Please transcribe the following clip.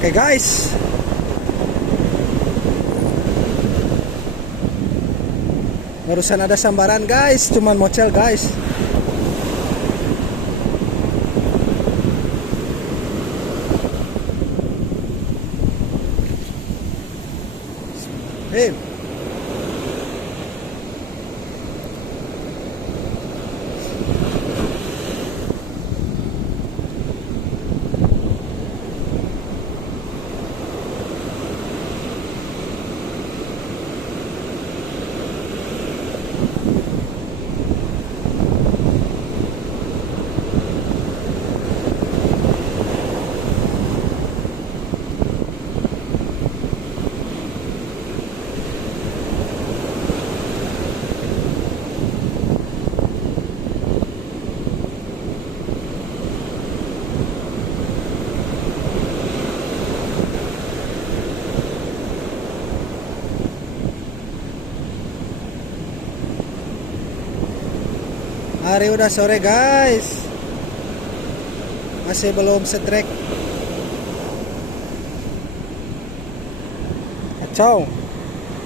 Oke guys, barusan ada sambaran guys, cuman mocel guys. Hei, hari udah sore guys, masih belum setrek. Kacau.